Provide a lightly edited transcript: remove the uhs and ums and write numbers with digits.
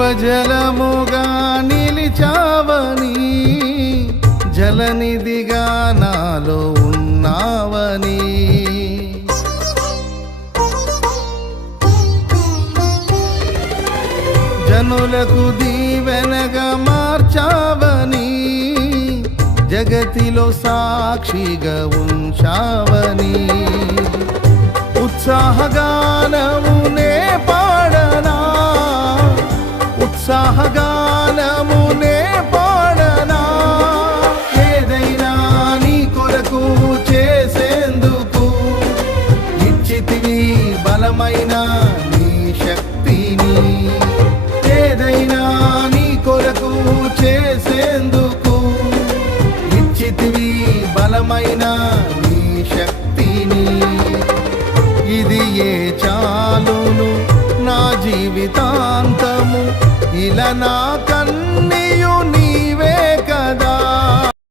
జీవజలముగా నిలిచావని, జలనిధిగా నాలో ఉన్నావని, జనులకు దీవెనగా మార్చావని, జగతిలో సాక్షిగా ఉంచావని, ఉత్సాహగానమునే పాడనా, ఉత్సాహగానమునే పాడనా, ఏదైనా నీ కొరకు చేసేందుకు ఇచ్చితివి బలమైన నీ శక్తిని, ఏదైనా నీ కొరకు చేసేందుకు ఇచ్చితివి బలమైన నీ శక్తిని, ఇది ఏ చాలును నా జీవితాంతము, ఇలా నా